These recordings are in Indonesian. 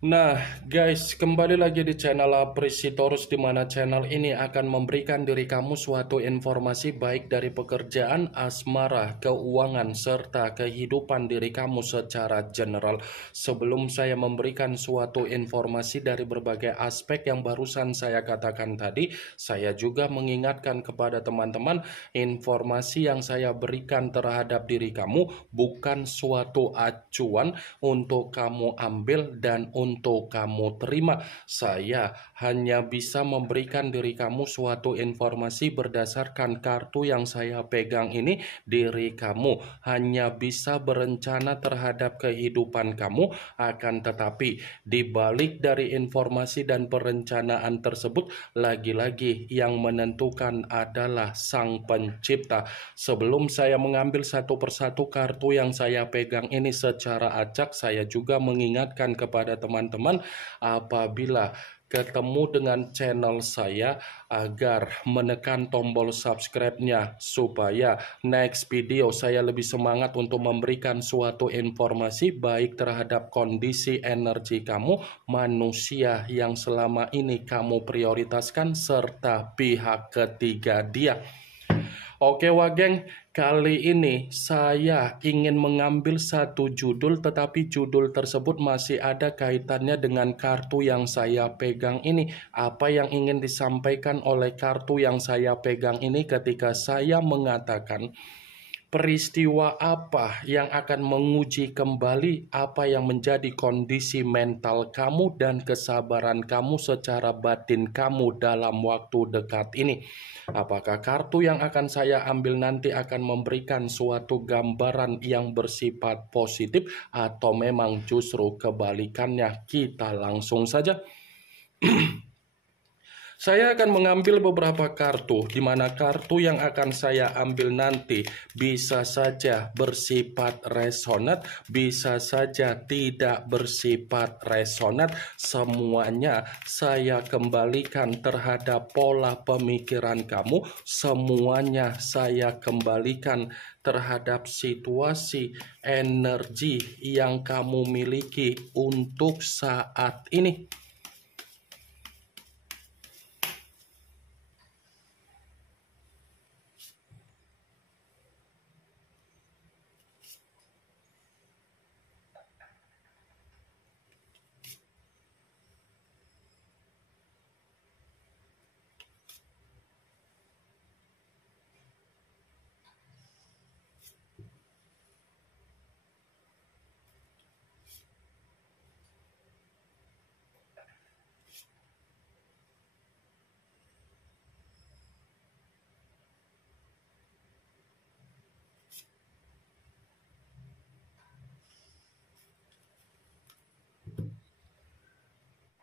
Nah, guys, kembali lagi di channel Apresitorus, di mana channel ini akan memberikan diri kamu suatu informasi baik dari pekerjaan, asmara, keuangan, serta kehidupan diri kamu secara general. Sebelum saya memberikan suatu informasi dari berbagai aspek yang barusan saya katakan tadi, saya juga mengingatkan kepada teman-teman, informasi yang saya berikan terhadap diri kamu bukan suatu acuan untuk kamu ambil dan untuk kamu terima. Saya hanya bisa memberikan diri kamu suatu informasi berdasarkan kartu yang saya pegang ini. Diri kamu hanya bisa berencana terhadap kehidupan kamu, akan tetapi di balik dari informasi dan perencanaan tersebut, lagi-lagi yang menentukan adalah Sang Pencipta. Sebelum saya mengambil satu persatu kartu yang saya pegang ini secara acak, saya juga mengingatkan kepada teman-teman, apabila ketemu dengan channel saya, agar menekan tombol subscribe-nya supaya next video saya lebih semangat untuk memberikan suatu informasi baik terhadap kondisi energi kamu, manusia yang selama ini kamu prioritaskan, serta pihak ketiga dia. Oke Wageng, kali ini saya ingin mengambil satu judul, tetapi judul tersebut masih ada kaitannya dengan kartu yang saya pegang ini. Apa yang ingin disampaikan oleh kartu yang saya pegang ini ketika saya mengatakan peristiwa apa yang akan menguji kembali apa yang menjadi kondisi mental kamu dan kesabaran kamu secara batin kamu dalam waktu dekat ini. Apakah kartu yang akan saya ambil nanti akan memberikan suatu gambaran yang bersifat positif atau memang justru kebalikannya? Kita langsung saja. Saya akan mengambil beberapa kartu, di mana kartu yang akan saya ambil nanti bisa saja bersifat resonat, bisa saja tidak bersifat resonat. Semuanya saya kembalikan terhadap pola pemikiran kamu, semuanya saya kembalikan terhadap situasi energi yang kamu miliki untuk saat ini.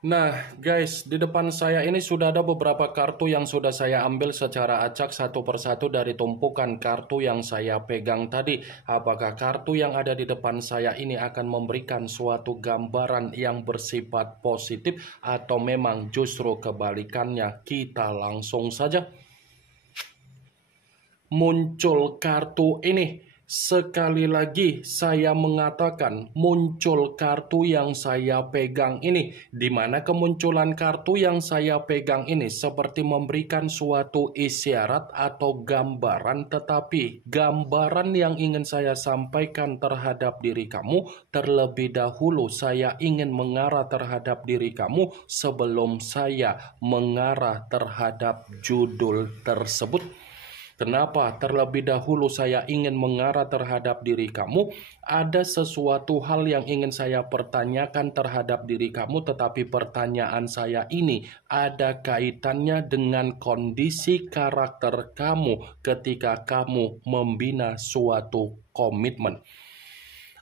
Nah guys, di depan saya ini sudah ada beberapa kartu yang sudah saya ambil secara acak satu persatu dari tumpukan kartu yang saya pegang tadi. Apakah kartu yang ada di depan saya ini akan memberikan suatu gambaran yang bersifat positif atau memang justru kebalikannya? Kita langsung saja. Muncul kartu ini. Sekali lagi saya mengatakan muncul kartu yang saya pegang ini, di mana kemunculan kartu yang saya pegang ini seperti memberikan suatu isyarat atau gambaran, tetapi gambaran yang ingin saya sampaikan terhadap diri kamu, terlebih dahulu saya ingin mengarah terhadap diri kamu sebelum saya mengarah terhadap judul tersebut. Kenapa terlebih dahulu saya ingin mengarah terhadap diri kamu? Ada sesuatu hal yang ingin saya pertanyakan terhadap diri kamu, tetapi pertanyaan saya ini ada kaitannya dengan kondisi karakter kamu ketika kamu membina suatu komitmen.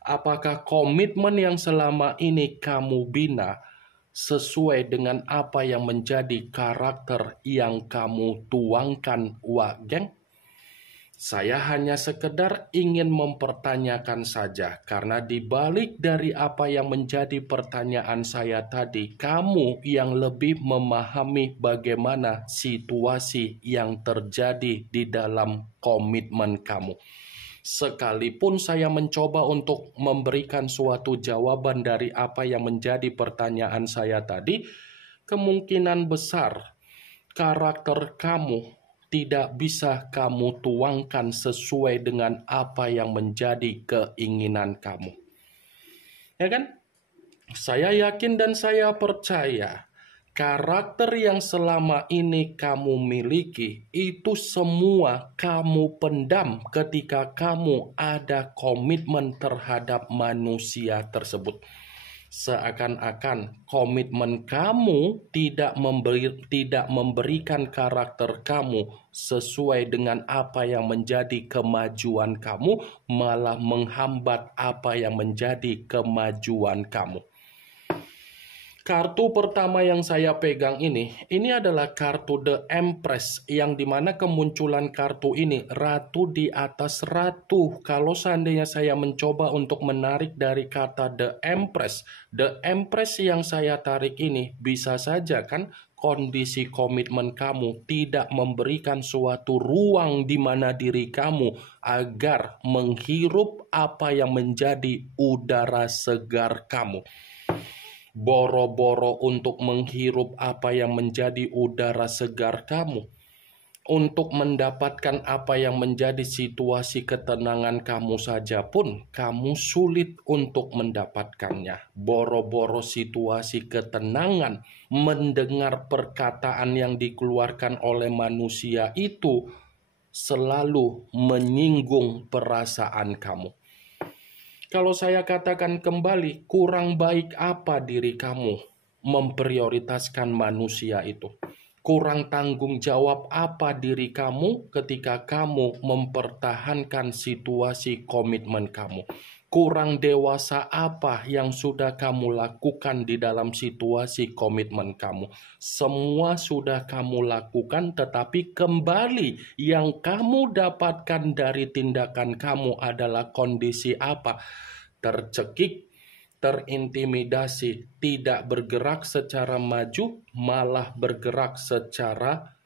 Apakah komitmen yang selama ini kamu bina sesuai dengan apa yang menjadi karakter yang kamu tuangkan, Wageng? Saya hanya sekedar ingin mempertanyakan saja, karena dibalik dari apa yang menjadi pertanyaan saya tadi, kamu yang lebih memahami bagaimana situasi yang terjadi di dalam komitmen kamu. Sekalipun saya mencoba untuk memberikan suatu jawaban dari apa yang menjadi pertanyaan saya tadi, kemungkinan besar karakter kamu tidak bisa kamu tuangkan sesuai dengan apa yang menjadi keinginan kamu. Ya kan? Saya yakin dan saya percaya karakter yang selama ini kamu miliki itu semua kamu pendam ketika kamu ada komitmen terhadap manusia tersebut. Seakan-akan komitmen kamu tidak memberikan karakter kamu sesuai dengan apa yang menjadi kemajuan kamu, malah menghambat apa yang menjadi kemajuan kamu. Kartu pertama yang saya pegang ini adalah kartu The Empress, yang dimana kemunculan kartu ini ratu di atas ratu. Kalau seandainya saya mencoba untuk menarik dari kata The Empress yang saya tarik ini bisa saja kan kondisi komitmen kamu tidak memberikan suatu ruang di mana diri kamu agar menghirup apa yang menjadi udara segar kamu. Boro-boro untuk menghirup apa yang menjadi udara segar kamu, untuk mendapatkan apa yang menjadi situasi ketenangan kamu saja pun kamu sulit untuk mendapatkannya. Boro-boro situasi ketenangan, mendengar perkataan yang dikeluarkan oleh manusia itu selalu menyinggung perasaan kamu. Kalau saya katakan kembali, kurang baik apa diri kamu memprioritaskan manusia itu? Kurang tanggung jawab apa diri kamu ketika kamu mempertahankan situasi komitmen kamu? Kurang dewasa apa yang sudah kamu lakukan di dalam situasi komitmen kamu? Semua sudah kamu lakukan, tetapi kembali yang kamu dapatkan dari tindakan kamu adalah kondisi apa? Tercekik, terintimidasi, tidak bergerak secara maju, malah bergerak secara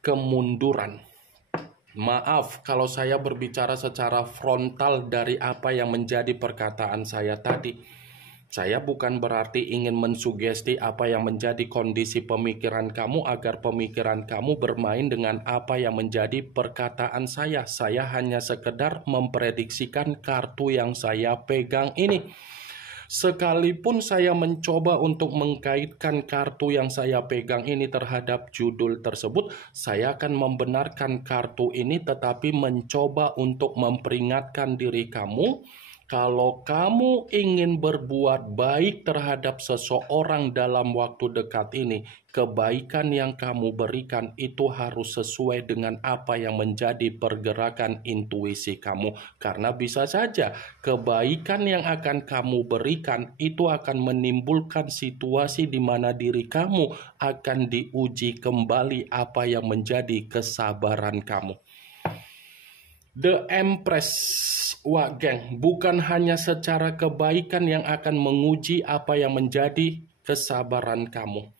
kemunduran. Maaf kalau saya berbicara secara frontal dari apa yang menjadi perkataan saya tadi. Saya bukan berarti ingin mensugesti apa yang menjadi kondisi pemikiran kamu agar pemikiran kamu bermain dengan apa yang menjadi perkataan saya. Saya hanya sekedar memprediksikan kartu yang saya pegang ini. Sekalipun saya mencoba untuk mengkaitkan kartu yang saya pegang ini terhadap judul tersebut, saya akan membenarkan kartu ini tetapi mencoba untuk memperingatkan diri kamu. Kalau kamu ingin berbuat baik terhadap seseorang dalam waktu dekat ini, kebaikan yang kamu berikan itu harus sesuai dengan apa yang menjadi pergerakan intuisi kamu. Karena bisa saja kebaikan yang akan kamu berikan itu akan menimbulkan situasi di mana diri kamu akan diuji kembali apa yang menjadi kesabaran kamu. The Empress, wah geng, bukan hanya secara kebaikan yang akan menguji apa yang menjadi kesabaran kamu.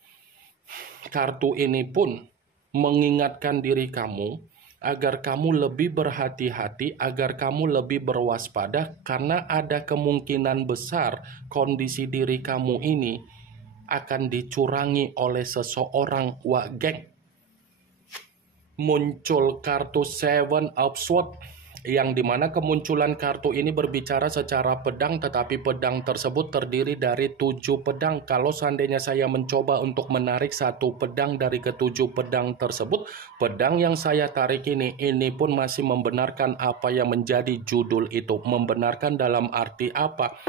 Kartu ini pun mengingatkan diri kamu agar kamu lebih berhati-hati, agar kamu lebih berwaspada, karena ada kemungkinan besar kondisi diri kamu ini akan dicurangi oleh seseorang. Wah geng, muncul kartu Seven of Swords, yang dimana kemunculan kartu ini berbicara secara pedang, tetapi pedang tersebut terdiri dari 7 pedang. Kalau seandainya saya mencoba untuk menarik satu pedang dari ketujuh pedang tersebut, pedang yang saya tarik ini pun masih membenarkan apa yang menjadi judul itu. Membenarkan dalam arti apa?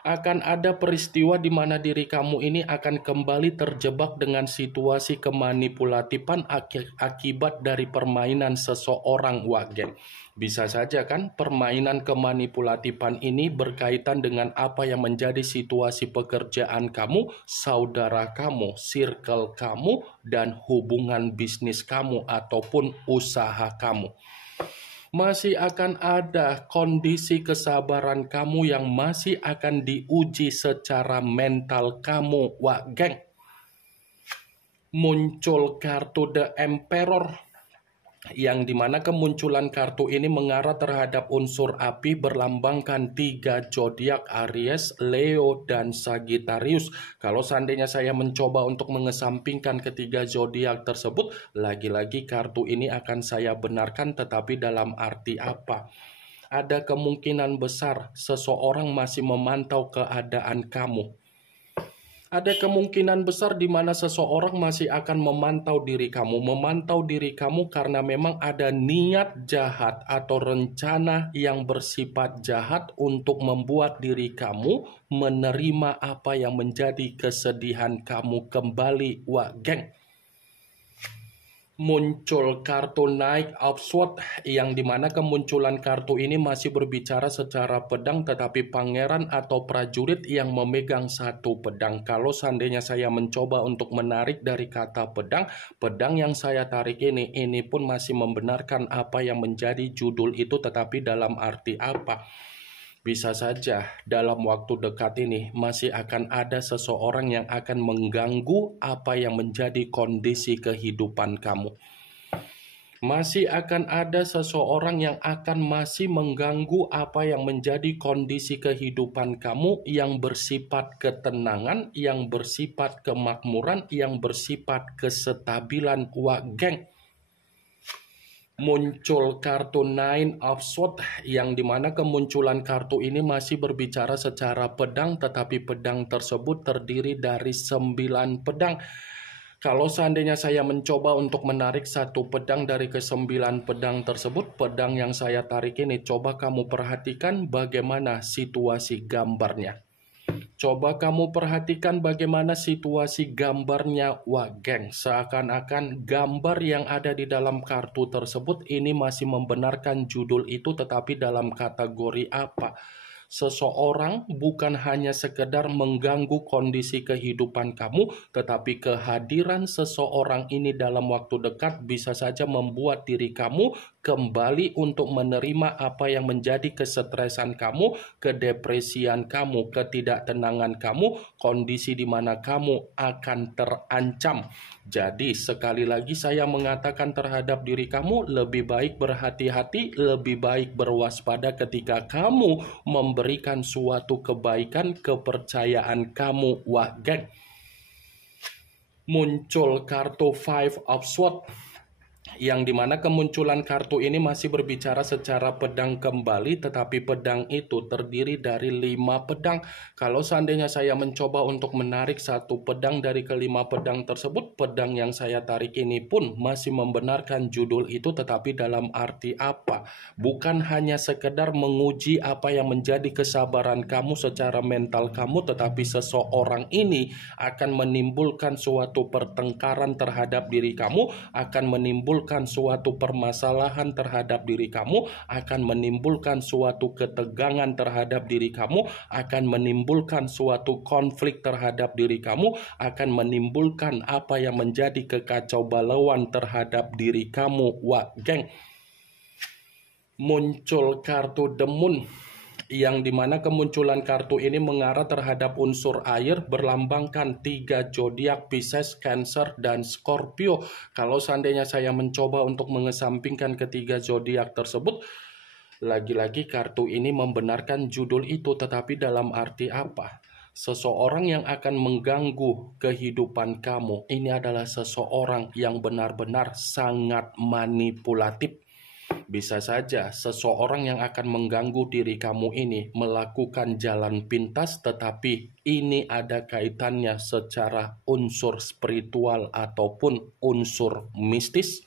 Akan ada peristiwa di mana diri kamu ini akan kembali terjebak dengan situasi kemanipulatifan akibat dari permainan seseorang. Wagen. Bisa saja kan permainan kemanipulatifan ini berkaitan dengan apa yang menjadi situasi pekerjaan kamu, saudara kamu, circle kamu, dan hubungan bisnis kamu ataupun usaha kamu. Masih akan ada kondisi kesabaran kamu yang masih akan diuji secara mental kamu. Wah geng, muncul kartu The Emperor, yang dimana kemunculan kartu ini mengarah terhadap unsur api berlambangkan 3 zodiak Aries, Leo, dan Sagittarius. Kalau seandainya saya mencoba untuk mengesampingkan ketiga zodiak tersebut, lagi-lagi kartu ini akan saya benarkan, tetapi dalam arti apa? Ada kemungkinan besar seseorang masih memantau keadaan kamu. Ada kemungkinan besar di mana seseorang masih akan memantau diri kamu karena memang ada niat jahat atau rencana yang bersifat jahat untuk membuat diri kamu menerima apa yang menjadi kesedihan kamu kembali. Wah, geng. Muncul kartu Knight of Swords yang dimana kemunculan kartu ini masih berbicara secara pedang, tetapi pangeran atau prajurit yang memegang satu pedang. Kalau seandainya saya mencoba untuk menarik dari kata pedang, pedang yang saya tarik ini pun masih membenarkan apa yang menjadi judul itu, tetapi dalam arti apa? Bisa saja dalam waktu dekat ini masih akan ada seseorang yang akan mengganggu apa yang menjadi kondisi kehidupan kamu. Masih akan ada seseorang yang akan masih mengganggu apa yang menjadi kondisi kehidupan kamu yang bersifat ketenangan, yang bersifat kemakmuran, yang bersifat kestabilan. Wah, geng. Muncul kartu Nine of Swords yang dimana kemunculan kartu ini masih berbicara secara pedang, tetapi pedang tersebut terdiri dari 9 pedang. Kalau seandainya saya mencoba untuk menarik satu pedang dari ke-9 pedang tersebut, pedang yang saya tarik ini, coba kamu perhatikan bagaimana situasi gambarnya. Coba kamu perhatikan bagaimana situasi gambarnya. Wah, geng, seakan-akan gambar yang ada di dalam kartu tersebut ini masih membenarkan judul itu, tetapi dalam kategori apa? Seseorang bukan hanya sekedar mengganggu kondisi kehidupan kamu, tetapi kehadiran seseorang ini dalam waktu dekat bisa saja membuat diri kamu kembali untuk menerima apa yang menjadi kesetresan kamu, kedepresian kamu, ketidaktenangan kamu, kondisi di mana kamu akan terancam. Jadi sekali lagi saya mengatakan terhadap diri kamu, lebih baik berhati-hati, lebih baik berwaspada ketika kamu memberikan suatu kebaikan kepercayaan kamu. Wah, geng. Muncul kartu Five of Swords yang dimana kemunculan kartu ini masih berbicara secara pedang kembali, tetapi pedang itu terdiri dari 5 pedang. Kalau seandainya saya mencoba untuk menarik satu pedang dari ke-5 pedang tersebut, pedang yang saya tarik ini pun masih membenarkan judul itu, tetapi dalam arti apa? Bukan hanya sekedar menguji apa yang menjadi kesabaran kamu secara mental kamu, tetapi seseorang ini akan menimbulkan suatu pertengkaran terhadap diri kamu, akan menimbulkan suatu permasalahan terhadap diri kamu, akan menimbulkan suatu ketegangan terhadap diri kamu, akan menimbulkan suatu konflik terhadap diri kamu, akan menimbulkan apa yang menjadi kekacau balauan terhadap diri kamu. Wah, geng. Muncul kartu The Moon yang dimana kemunculan kartu ini mengarah terhadap unsur air berlambangkan 3 zodiak Pisces, Cancer, dan Scorpio. Kalau seandainya saya mencoba untuk mengesampingkan ketiga zodiak tersebut, lagi-lagi kartu ini membenarkan judul itu, tetapi dalam arti apa? Seseorang yang akan mengganggu kehidupan kamu ini adalah seseorang yang benar-benar sangat manipulatif. Bisa saja seseorang yang akan mengganggu diri kamu ini melakukan jalan pintas, tetapi ini ada kaitannya secara unsur spiritual ataupun unsur mistis.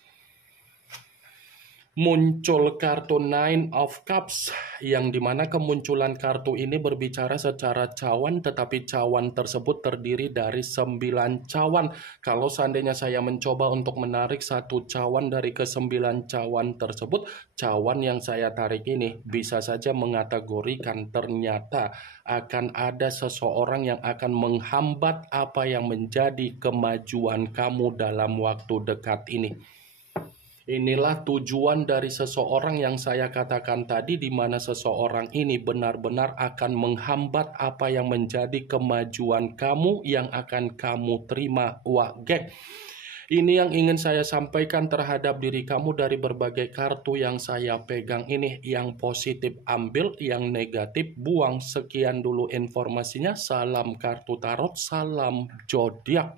Muncul kartu Nine of Cups yang dimana kemunculan kartu ini berbicara secara cawan, tetapi cawan tersebut terdiri dari 9 cawan. Kalau seandainya saya mencoba untuk menarik satu cawan dari ke-9 cawan tersebut, cawan yang saya tarik ini bisa saja mengategorikan ternyata akan ada seseorang yang akan menghambat apa yang menjadi kemajuan kamu dalam waktu dekat ini. Inilah tujuan dari seseorang yang saya katakan tadi, di mana seseorang ini benar-benar akan menghambat apa yang menjadi kemajuan kamu yang akan kamu terima. Wah, geng. Ini yang ingin saya sampaikan terhadap diri kamu dari berbagai kartu yang saya pegang ini. Yang positif ambil, yang negatif buang. Sekian dulu informasinya. Salam kartu tarot, salam zodiak.